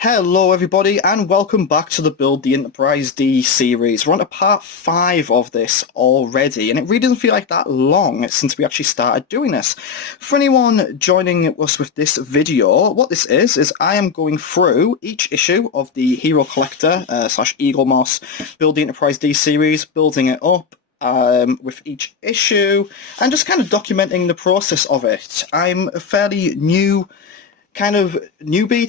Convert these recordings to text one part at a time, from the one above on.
Hello everybody and welcome back to the Build the Enterprise D series. We're on to part 5 of this already and it really doesn't feel like that long since we actually started doing this. For anyone joining us with this video, what this is I am going through each issue of the Hero Collector / Eagle Moss Build the Enterprise D series, building it up with each issue and just kind of documenting the process of it. I'm a fairly newbie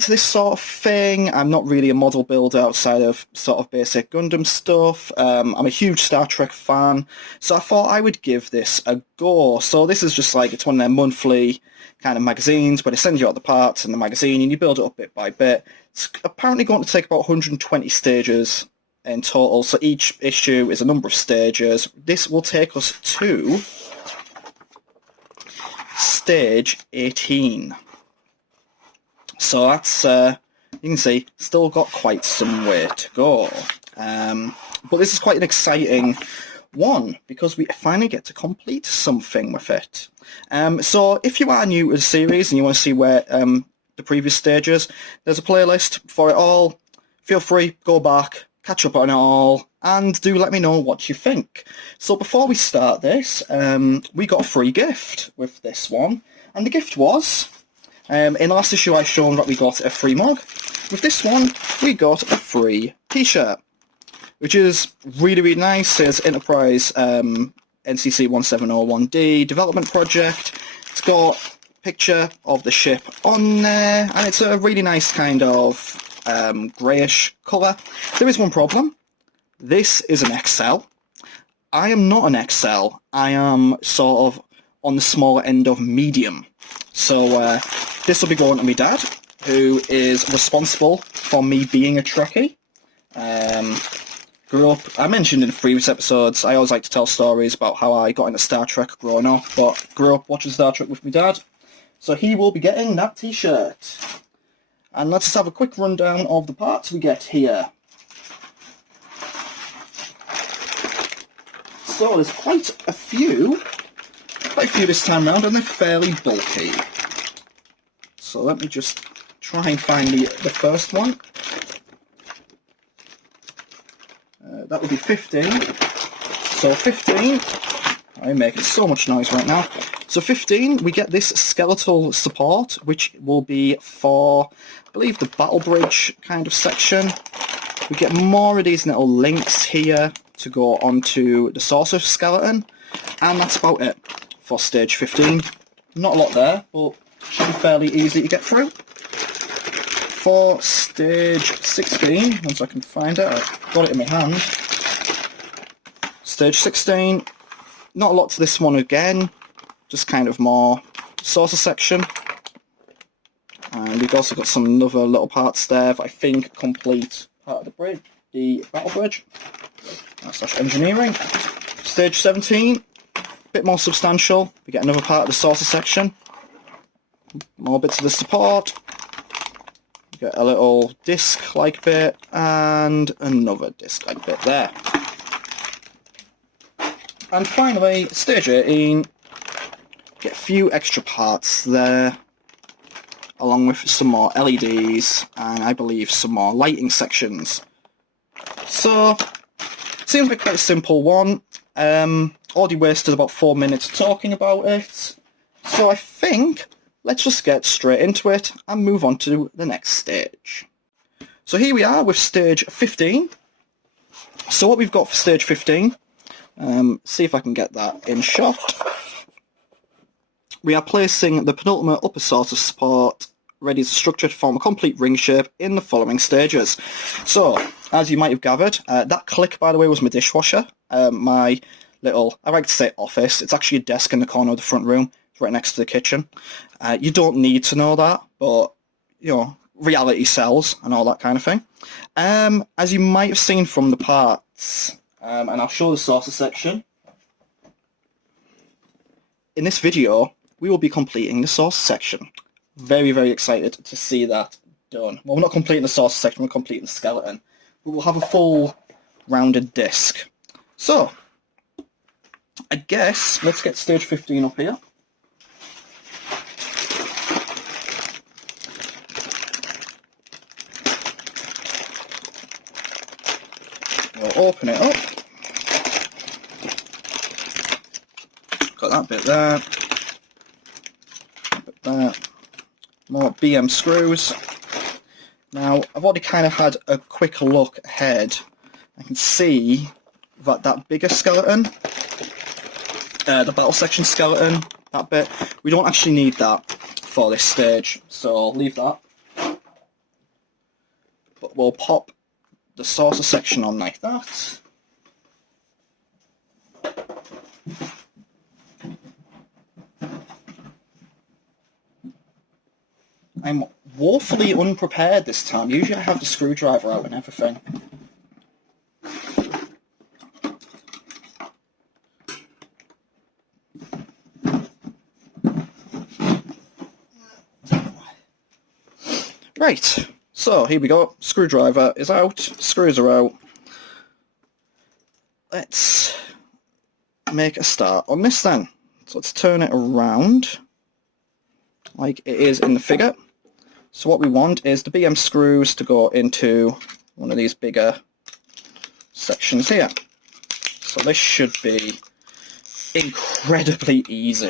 to this sort of thing. I'm not really a model builder outside of sort of basic Gundam stuff. I'm a huge Star Trek fan, so I thought I would give this a go. So this is just like, it's one of their monthly kind of magazines where they send you out the parts in the magazine and you build it up bit by bit. It's apparently going to take about 120 stages in total, so each issue is a number of stages. This will take us to stage 18. So that's, you can see, still got quite some way to go. But this is quite an exciting one, because we finally get to complete something with it. So if you are new to the series and you want to see where the previous stages, there's a playlist for it all. Feel free, go back, catch up on it all, and do let me know what you think. So before we start this, we got a free gift with this one, and the gift was... in the last issue I've shown that we got a free mug. With this one, we got a free t-shirt, which is really, really nice. It says Enterprise NCC 1701D development project. It's got a picture of the ship on there, and it's a really nice kind of greyish colour. There is one problem. This is an XL. I am not an XL. I am sort of on the smaller end of medium. So this will be going to my dad, who is responsible for me being a Trekkie. Grew up, I mentioned in previous episodes, I always like to tell stories about how I got into Star Trek growing up, but grew up watching Star Trek with my dad. So he will be getting that t-shirt. And let's just have a quick rundown of the parts we get here. So there's quite a few this time round, and they're fairly bulky. So let me just try and find the first one. That would be 15. So 15, I'm making so much noise right now. So 15, we get this skeletal support, which will be for, I believe, the battle bridge kind of section. We get more of these little links here to go onto the saucer skeleton, and that's about it for stage 15. Not a lot there, but should be fairly easy to get through. For stage 16, once I can find it, I've got it in my hand. Stage 16, not a lot to this one again, just kind of more saucer section. And we've also got some other little parts there that I think complete part of the bridge, the battle bridge, / engineering. Stage 17, a bit more substantial. We get another part of the saucer section. More bits of the support. We get a little disc-like bit and another disc-like bit there. And finally, stage 18, get a few extra parts there, along with some more LEDs and I believe some more lighting sections. So, seems like quite a simple one. Already wasted about 4 minutes talking about it. So I think let's just get straight into it and move on to the next stage. So here we are with stage 15. So what we've got for stage 15, see if I can get that in shot. We are placing the penultimate upper saucer support ready to structure to form a complete ring shape in the following stages. So, as you might have gathered, that click, by the way, was my dishwasher. My little, I like to say office, it's actually a desk in the corner of the front room. It's right next to the kitchen. You don't need to know that, but, you know, reality sells and all that kind of thing. As you might have seen from the parts, and I'll show the saucer section. In this video, we will be completing the saucer section. Very, very excited to see that done. Well, we're not completing the saucer section, we're completing the skeleton. But we'll have a full rounded disc. So, I guess let's get stage 15 up here. We'll open it up. Got that bit there. That bit there. More BM screws. Now, I've already kind of had a quick look ahead. I can see that that bigger skeleton, the battle section skeleton, that bit, we don't actually need that for this stage, so I'll leave that. But we'll pop the saucer section on like that. I'm woefully unprepared this time. Usually I have the screwdriver out and everything. Right, so here we go. Screwdriver is out, screws are out. Let's make a start on this then. So let's turn it around like it is in the figure. So what we want is the BM screws to go into one of these bigger sections here. So this should be incredibly easy.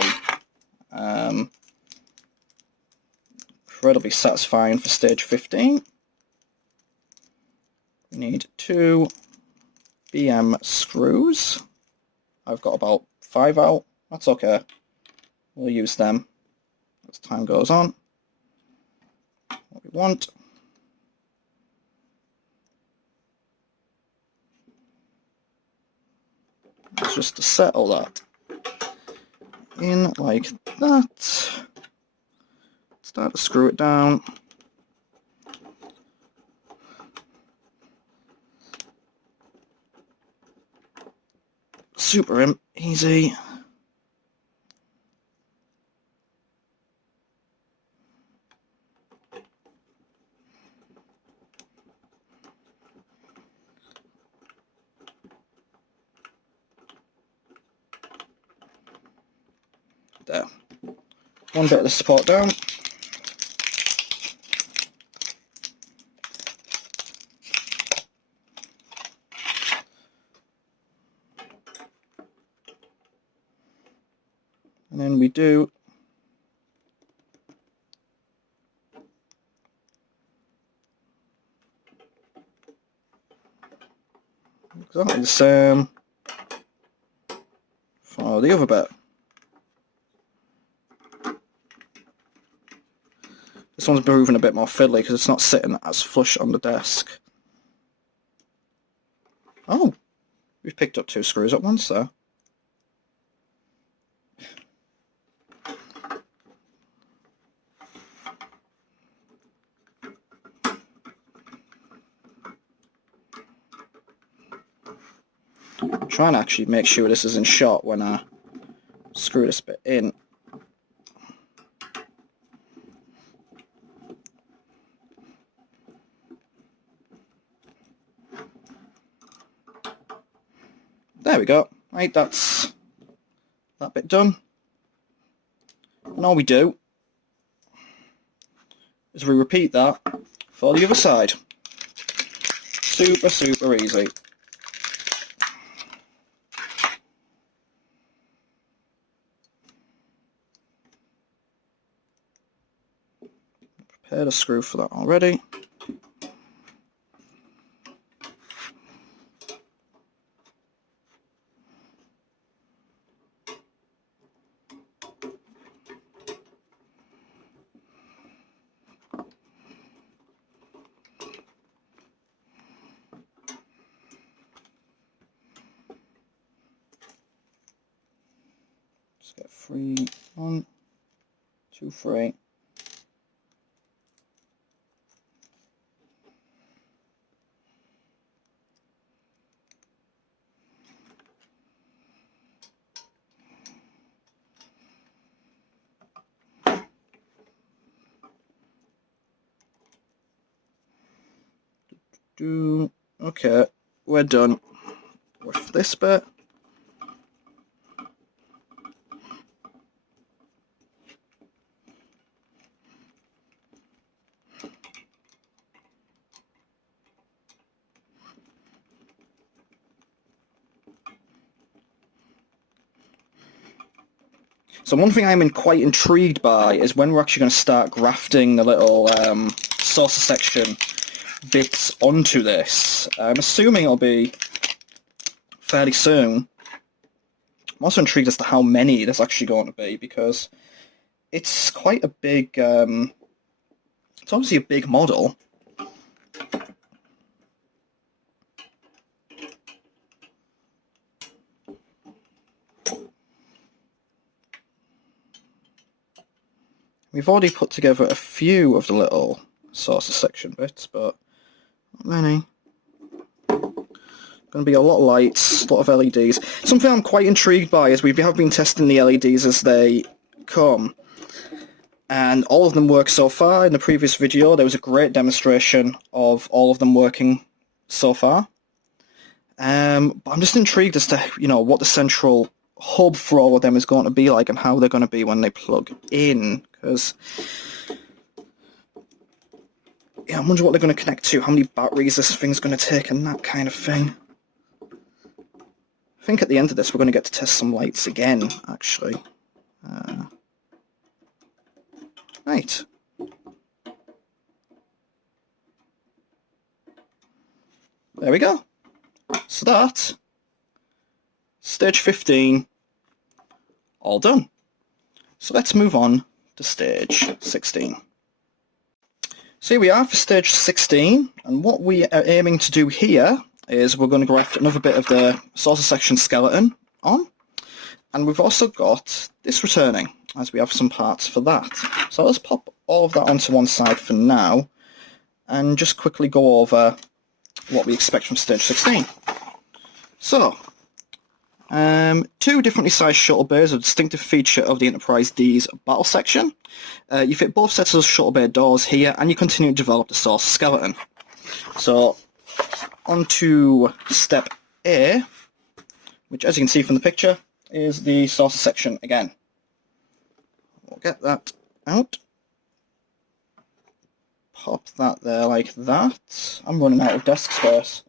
Incredibly satisfying for stage 15. We need 2 BM screws. I've got about 5 out. That's okay. We'll use them as time goes on. What we want is just to settle that in like that. Start to screw it down. Super easy. There. One bit of the support down. And then we do exactly the same for the other bit. This one's proving a bit more fiddly because it's not sitting as flush on the desk. Oh, we've picked up 2 screws at once there. I'm trying to actually make sure this is in shot when I screw this bit in. There we go. Right, that's that bit done. And all we do is we repeat that for the other side. Super, super easy. Prepared a screw for that already. Just get 3, 1, 2, 3. Okay, we're done with this bit. So one thing I'm quite intrigued by is when we're actually going to start grafting the little saucer section bits onto this. I'm assuming it'll be fairly soon. I'm also intrigued as to how many there's actually going to be, because it's quite a big, it's obviously a big model. We've already put together a few of the little saucer section bits, but not many. Going to be a lot of lights, a lot of LEDs. Something I'm quite intrigued by is we have been testing the LEDs as they come, and all of them work so far. In the previous video there was a great demonstration of all of them working so far. But I'm just intrigued as to, what the central hub for all of them is going to be like and how they're going to be when they plug in, because I'm wondering what they're going to connect to, how many batteries this thing's going to take and that kind of thing. I think at the end of this we're going to get to test some lights again, actually. Right. There we go. So that, stage 15, all done. So let's move on to stage 16. So here we are for stage 16, and what we are aiming to do here is we're going to graft another bit of the saucer section skeleton on, and we've also got this returning, as we have some parts for that. So let's pop all of that onto one side for now, and just quickly go over what we expect from stage 16. So, two differently sized shuttle bays are a distinctive feature of the Enterprise D's battle section. You fit both sets of shuttle bay doors here, and you continue to develop the saucer skeleton. So, on to step A, which, as you can see from the picture, is the saucer section again. We'll get that out. Pop that there like that. I'm running out of desk space.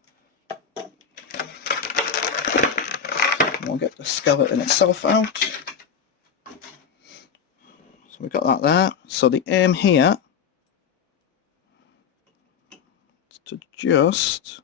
We'll get the skeleton itself out. So we've got that there. So the aim here is to just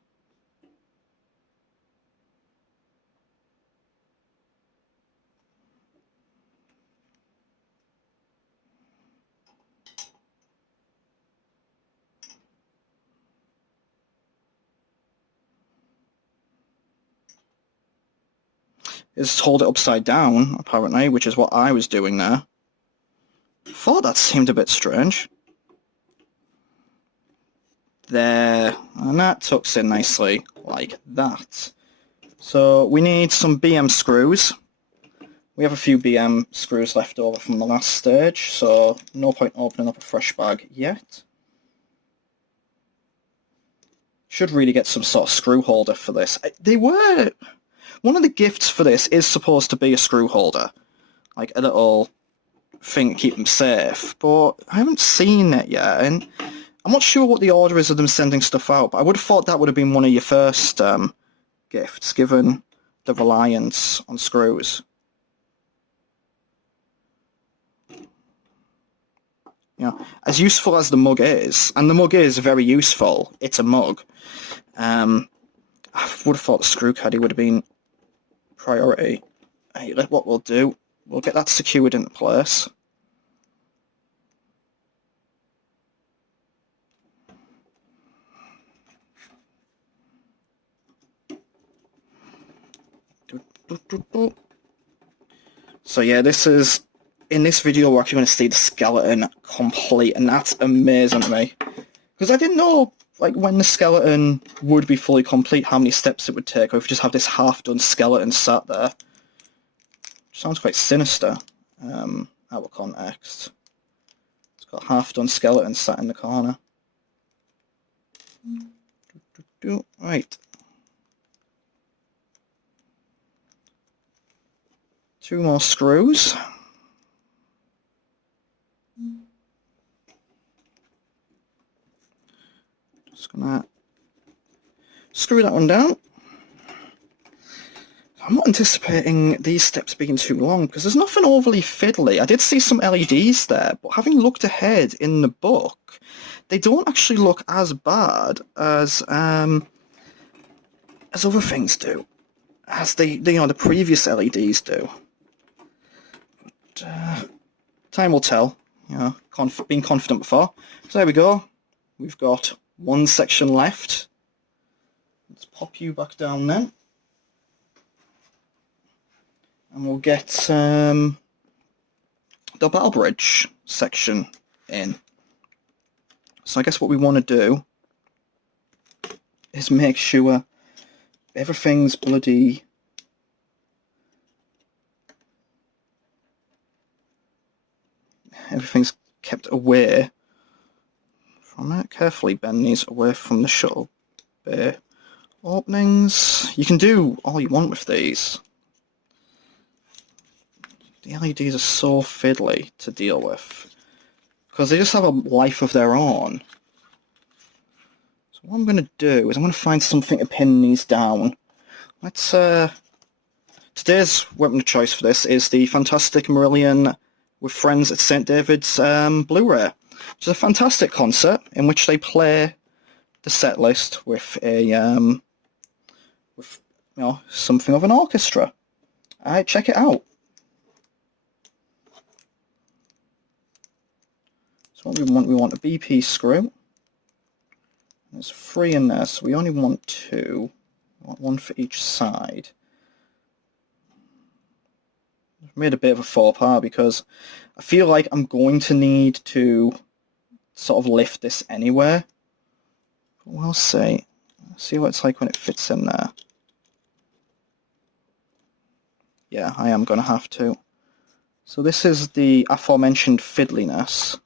hold it upside down, apparently, which is what I was doing there. Thought that seemed a bit strange. There, and that tucks in nicely like that. So we need some BM screws. We have a few BM screws left over from the last stage, so no point opening up a fresh bag yet. Should really get some sort of screw holder for this. One of the gifts for this is supposed to be a screw holder, like a little thing to keep them safe, but I haven't seen it yet, and I'm not sure what the order is of them sending stuff out, but I would have thought that would have been one of your first gifts, given the reliance on screws. As useful as the mug is, and the mug is very useful, it's a mug, I would have thought the screw caddy would have been priority. What we'll do, we'll get that secured into place. So yeah, in this video we're actually going to see the skeleton complete, and that's amazing to me. Because I didn't know when the skeleton would be fully complete, how many steps it would take, or if you just have this half-done skeleton sat there. Sounds quite sinister, out of context. It's got a half-done skeleton sat in the corner. Right. 2 more screws. Just gonna screw that one down. I'm not anticipating these steps being too long, because there's nothing overly fiddly. I did see some LEDs there, but having looked ahead in the book, they don't actually look as bad as other things do, as the previous LEDs do. But, time will tell. Being confident before. So there we go. We've got one section left. Let's pop you back down then. And we'll get the battle bridge section in. So I guess what we want to do is make sure everything's bloody... everything's kept away from it. Carefully bend these away from the shuttle bay openings. You can do all you want with these. The LEDs are so fiddly to deal with, because they just have a life of their own. So what I'm going to do is I'm going to find something to pin these down. Let's... today's weapon of choice for this is the Fantastic Marillion with Friends at St. David's Blu-ray, which is a fantastic concert in which they play the set list with a something of an orchestra. Alright, check it out. So what we want a BP screw. There's 3 in there, so we only want 2. We want 1 for each side. I've made a bit of a faux pas because I feel like I'm going to need to sort of lift this anywhere. We'll see. See what it's like when it fits in there. Yeah, I am going to have to. So this is the aforementioned fiddliness.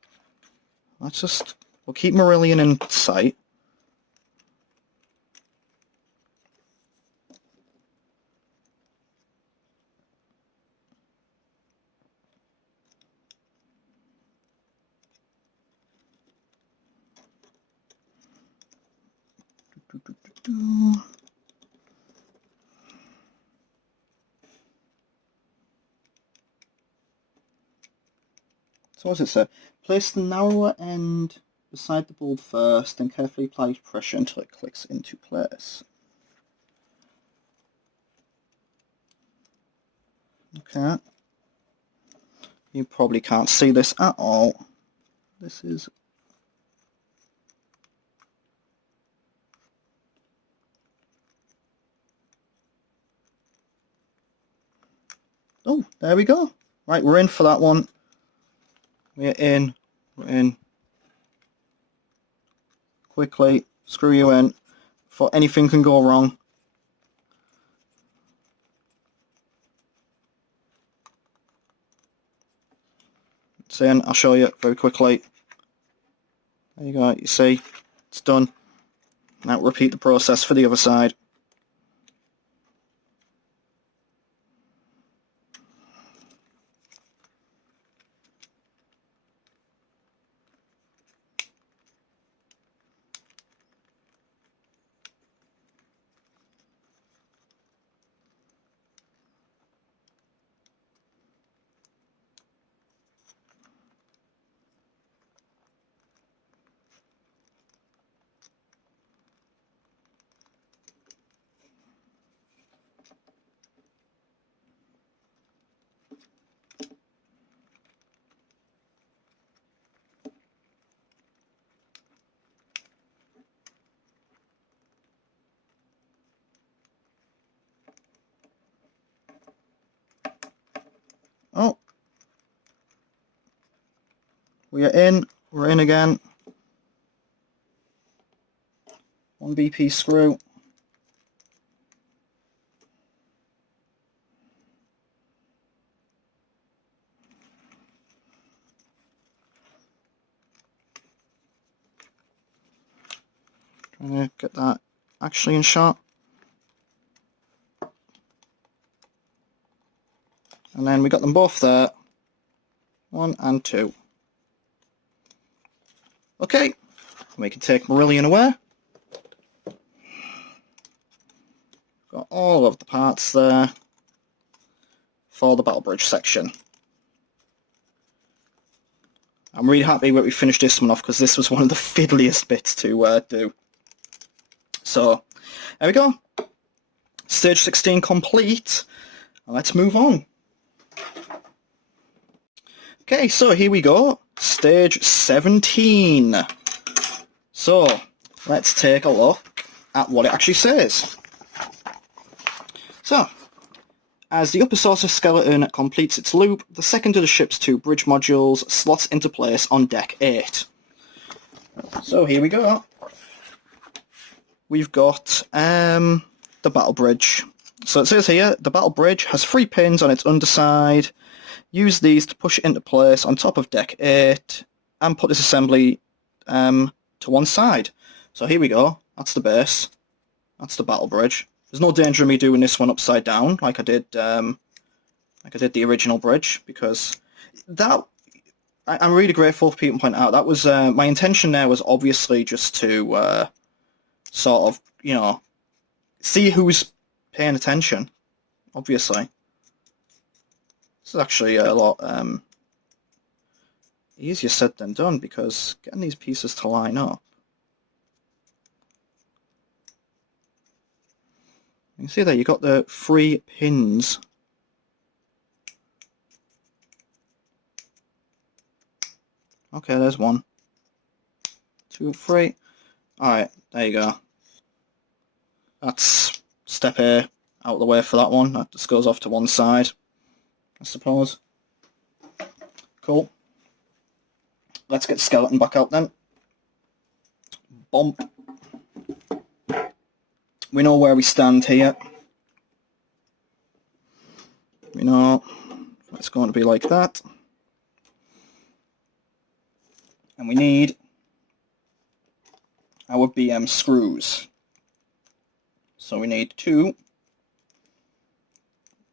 We'll keep Marillion in sight. So what does it say? Place the narrower end beside the bulb first, then carefully apply pressure until it clicks into place. Okay. You probably can't see this at all. This is... oh, there we go. Right, we're in for that one. We're in. We're in. Quickly, screw you in before anything can go wrong. It's in. I'll show you very quickly. There you go. You see, it's done. Now repeat the process for the other side. Oh, we are in. We're in again. 1 BP screw. Trying to get that actually in shot. And then we got them both there. 1 and 2. Okay, we can take Marillion away. Got all of the parts there. for the battle bridge section. I'm really happy that we finished this one off because this was one of the fiddliest bits to do. So, there we go. Stage 16 complete. Let's move on. Okay, so here we go. Stage 17. So, let's take a look at what it actually says. So, as the upper saucer skeleton completes its loop, the second of the ship's 2 bridge modules slots into place on deck 8. So here we go. We've got the battle bridge. So it says here, the battle bridge has 3 pins on its underside. Use these to push it into place on top of deck 8 and put this assembly to one side. So here we go. That's the base. That's the battle bridge. There's no danger of me doing this one upside down like I did the original bridge, because that I'm really grateful for people pointing out that was my intention there was obviously just to sort of, you know, see who's paying attention. Obviously, this is actually a lot easier said than done, because getting these pieces to line up. You can see there, you got the 3 pins. Okay, there's 1, 2, 3. Alright, there you go. That's step A out of the way for that one. That just goes off to one side, I suppose. Cool. Let's get the skeleton back out then. Bump. We know where we stand here. We know it's going to be like that. And we need our BM screws. So we need 2.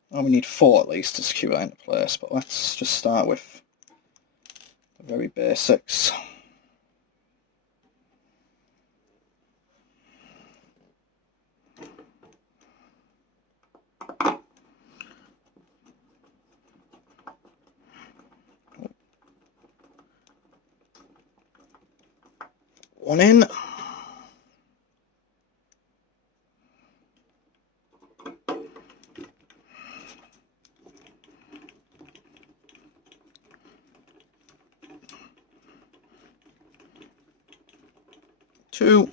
Well, we need 4 at least to secure that into place, but let's just start with the very basics. One in. Two.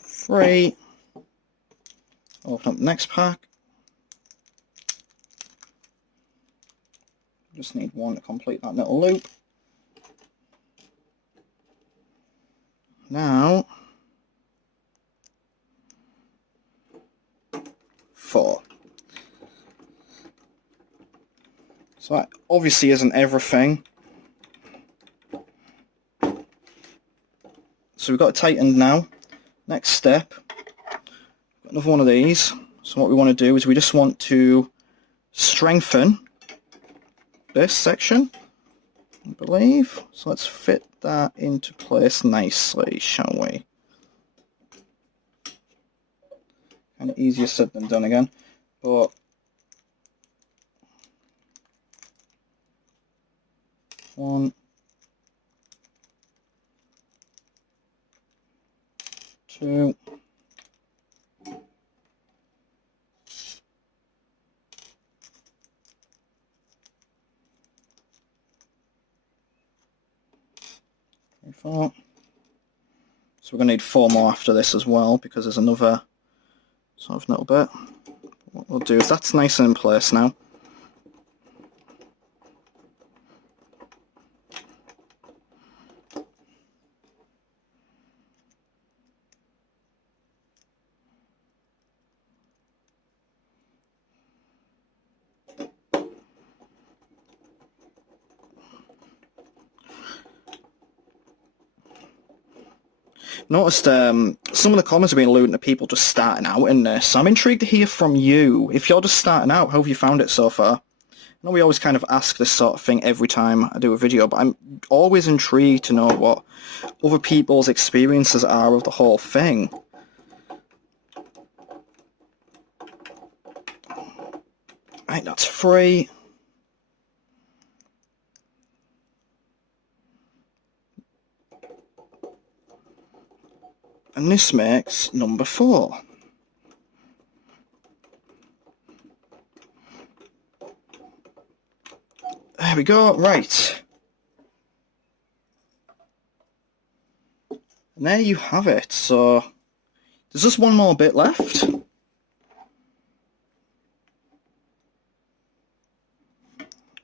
Three. Open up the next pack. Just need 1 to complete that little loop. Now, 4. So that obviously isn't everything. So we've got it tightened now. Next step, got another one of these. So what we want to do is we just want to strengthen this section, I believe. So let's fit that into place nicely, shall we? Kind of easier said than done again, but one, 2, 4. So we're going to need 4 more after this as well, because there's another sort of little bit. What we'll do is that's nice and in place now. Noticed some of the comments have been alluding to people just starting out in this. So I'm intrigued to hear from you. If you're just starting out, how have you found it so far? I know we always kind of ask this sort of thing every time I do a video, but I'm always intrigued to know what other people's experiences are of the whole thing. Right, that's 3. And this makes number 4. There we go, right. And there you have it. So there's just one more bit left.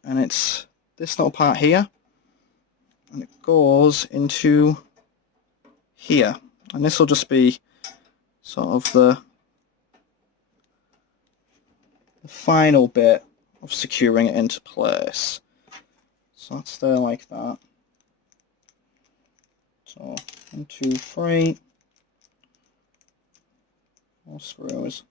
And it's this little part here. And it goes into here. And this will just be sort of the final bit of securing it into place. So that's there like that. So 1, 2, 3. 4 screws.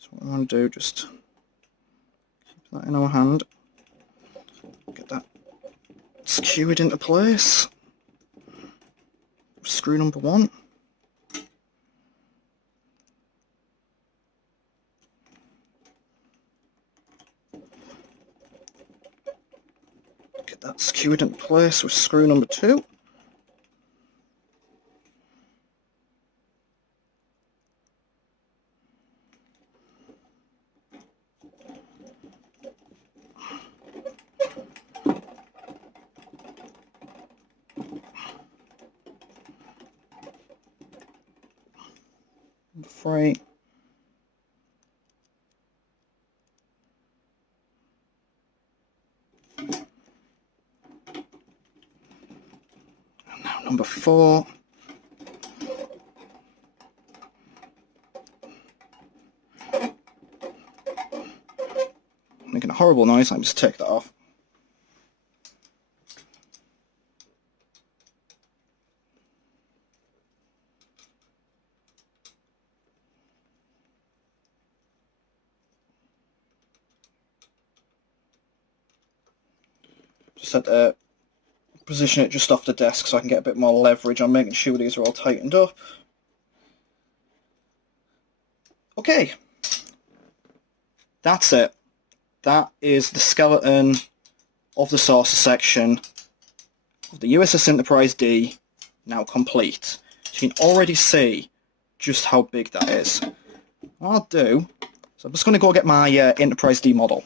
So what we want to do, just keep that in our hand. Get that secured into place. Screw number 1. Get that secured into place with screw number 2. Number 3. And now number 4. Making a horrible noise, let me just take that off. Just had to position it just off the desk so I can get a bit more leverage on making sure these are all tightened up. Okay, that's it. That is the skeleton of the saucer section of the USS Enterprise D now complete. So you can already see just how big that is. What I'll do, so I'm just going to go get my Enterprise D model.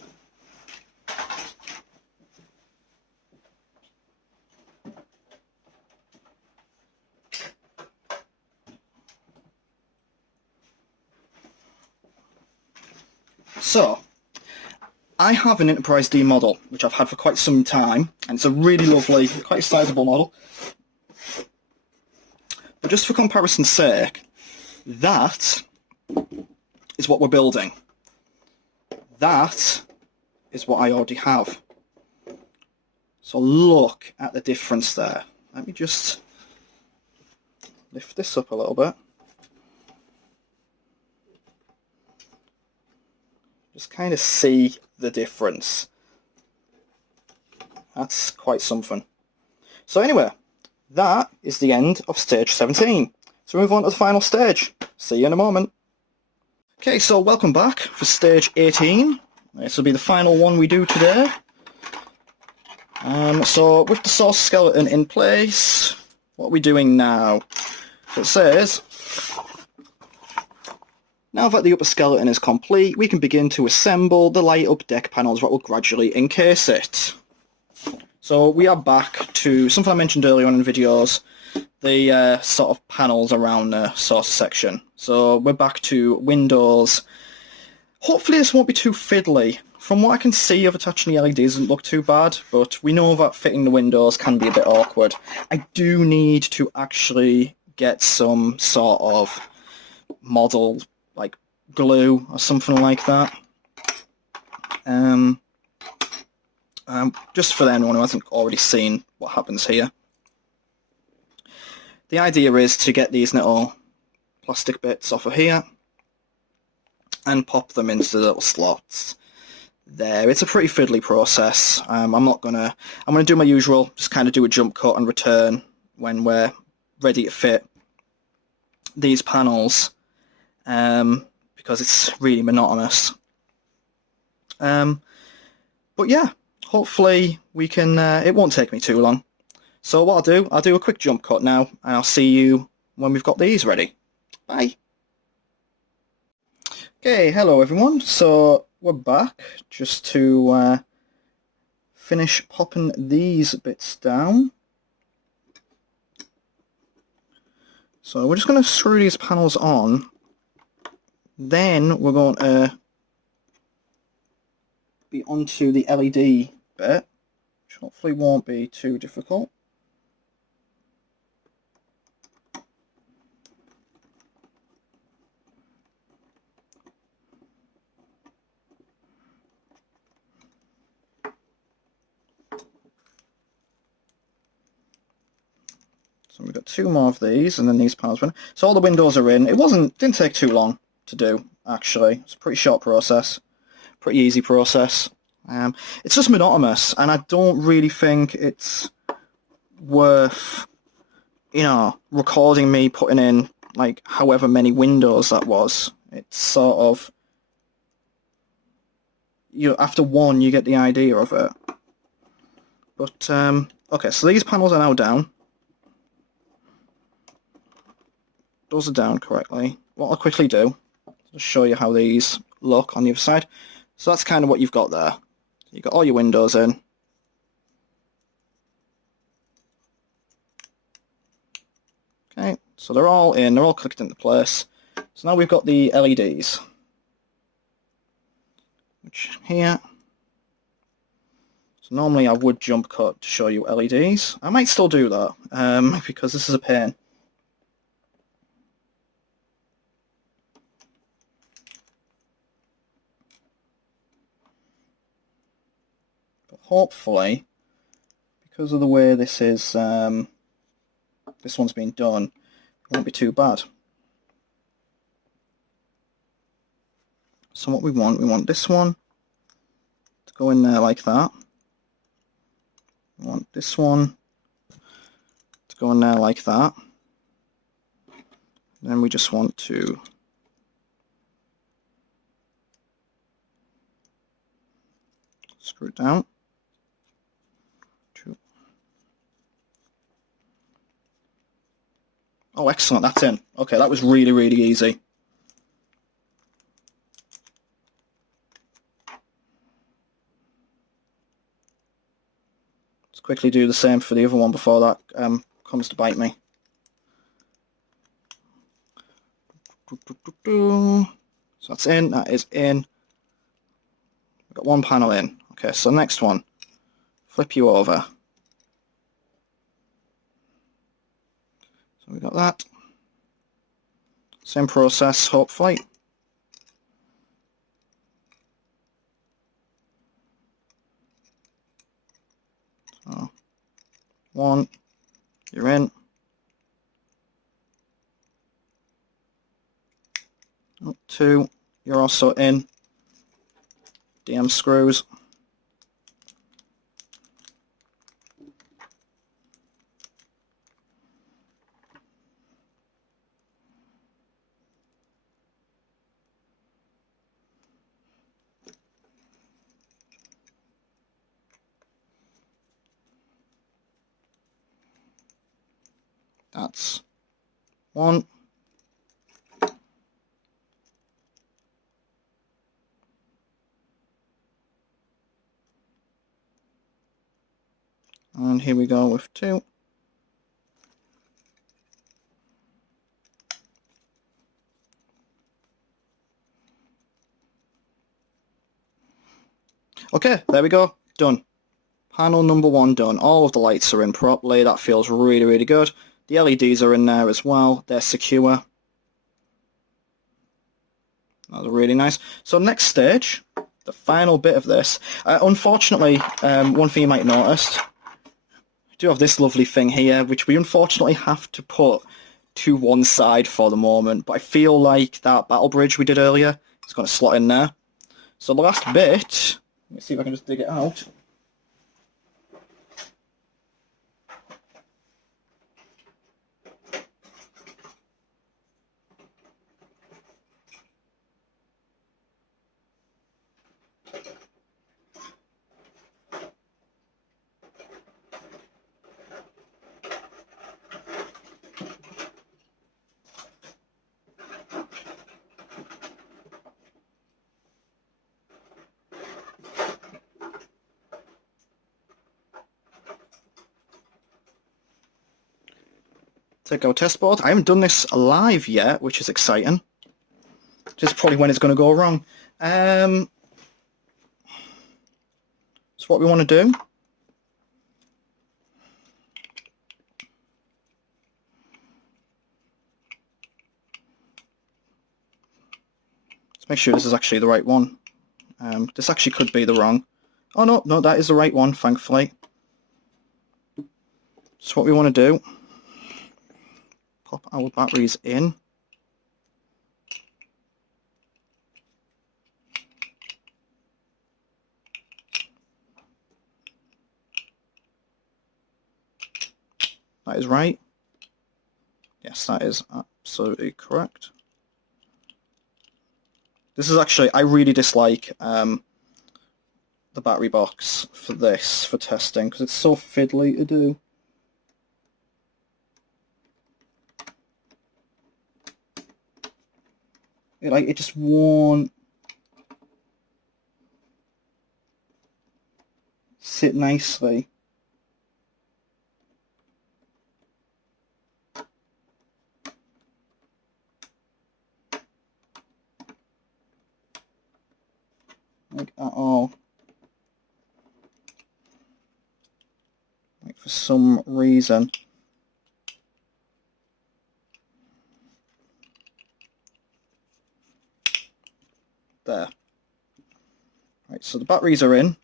So, I have an Enterprise D model, which I've had for quite some time, and it's a really lovely, quite sizable model. But just for comparison's sake, that is what we're building. That is what I already have. So look at the difference there. Let me just lift this up a little bit. Just kind of see the difference. That's quite something. So anyway, that is the end of stage 17. So move on to the final stage. See you in a moment. Okay, so welcome back for stage 18. This will be the final one we do today. So with the saucer skeleton in place, what are we doing now? So it says, now that the upper skeleton is complete, we can begin to assemble the light up deck panels that will gradually encase it. So we are back to something I mentioned earlier on in videos, the sort of panels around the saucer section. So we're back to windows. Hopefully this won't be too fiddly. From what I can see of attaching the LEDs doesn't look too bad, but we know that fitting the windows can be a bit awkward. I do need to actually get some sort of model, like glue or something like that. Just for anyone who hasn't already seen what happens here. The idea is to get these little plastic bits off of here and pop them into the little slots there. It's a pretty fiddly process. I'm gonna do my usual, just kind of do a jump cut and return when we're ready to fit these panels, because it's really monotonous. But yeah, hopefully we can, it won't take me too long. So what I'll do a quick jump cut now, and I'll see you when we've got these ready. Bye. Okay, hello everyone. So we're back just to finish popping these bits down. So we're just going to screw these panels on. Then we're going to be onto the LED bit, which hopefully won't be too difficult. So we've got two more of these, and then these panels went. So all the windows are in. It didn't take too long to do, actually. It's a pretty short process, pretty easy process. It's just monotonous, and I don't really think it's worth, recording me putting in like however many windows that was. It's sort of, after one you get the idea of it. But okay, so these panels are now down. Those are down correctly. What I'll quickly do is show you how these look on the other side. So that's kind of what you've got there. You've got all your windows in. Okay, so they're all in, they're all clicked into place. So now we've got the LEDs, which here. So normally I would jump cut to show you LEDs. I might still do that, because this is a pain. But hopefully, because of the way this is, this one's been done, it won't be too bad. So what we want this one to go in there like that. We want this one to go in there like that. Then we just want to screw it down. Oh, excellent, that's in. Okay, that was really, really easy. Let's quickly do the same for the other one before that comes to bite me. So that's in, that is in. We've got one panel in. Okay, so next one. Flip you over. So we got that. Same process, hopefully. So, one, you're in. Oh, two, you're also in. DM screws. That's one. And here we go with two. Okay, there we go. Done. Panel number one done. All of the lights are in properly. That feels really, really good. The LEDs are in there as well. They're secure. That was really nice. So next stage, the final bit of this. Unfortunately, one thing you might have noticed, we do have this lovely thing here, which we unfortunately have to put to one side for the moment. But I feel like that battle bridge we did earlier is going to slot in there. So the last bit, let me see if I can just dig it out. Take our test board. I haven't done this live yet, which is exciting. Just probably when it's going to go wrong. So what we want to do, let's make sure this is actually the right one. This actually could be the wrong. Oh no, that is the right one, thankfully. So what we want to do, pop our batteries in. That is right. Yes, that is absolutely correct. This is actually, I really dislike the battery box for this, for testing, because it's so fiddly to do. It just won't sit nicely. Like at all. Like for some reason. There. Right, so the batteries are in.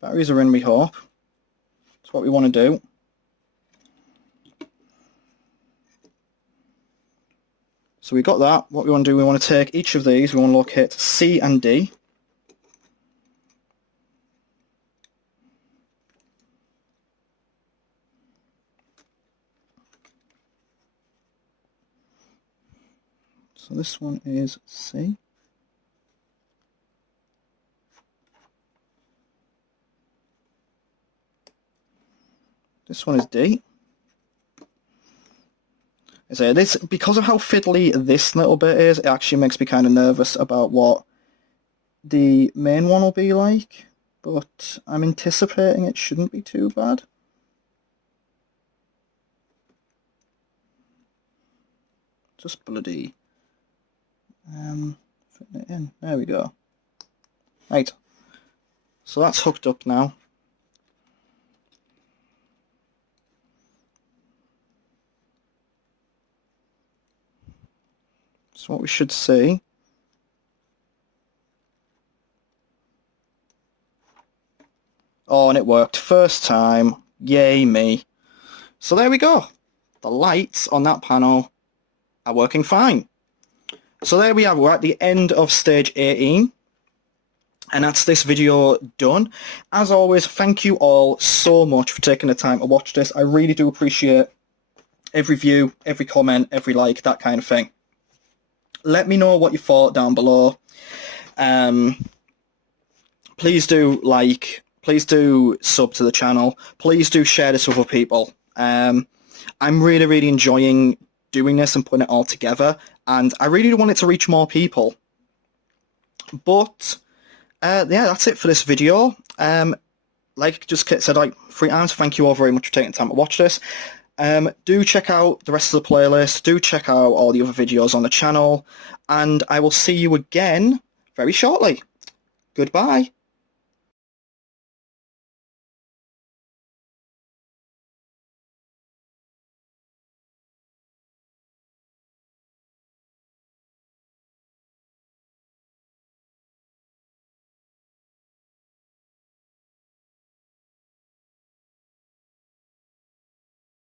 Batteries are in, we hope. That's what we want to do. So we got that. What we want to do, we want to take each of these, we want to locate C and D. So this one is C. This one is D. I say this, because of how fiddly this little bit is, it actually makes me kind of nervous about what the main one will be like, but I'm anticipating it shouldn't be too bad. Just bloody fitting it in. There we go. Right, so that's hooked up now. So what we should see, oh, and it worked first time, yay me. So there we go, the lights on that panel are working fine. So there we are, we're at the end of stage 18, and that's this video done. As always, thank you all so much for taking the time to watch this. I really do appreciate every view, every comment, every like, that kind of thing. Let me know what you thought down below. Please do like, please do sub to the channel. Please do share this with other people. I'm really enjoying doing this and putting it all together, and I really want it to reach more people. But yeah, that's it for this video. Like just said like 3 times, thank you all very much for taking the time to watch this. Do check out the rest of the playlist, do check out all the other videos on the channel, and I will see you again very shortly. Goodbye.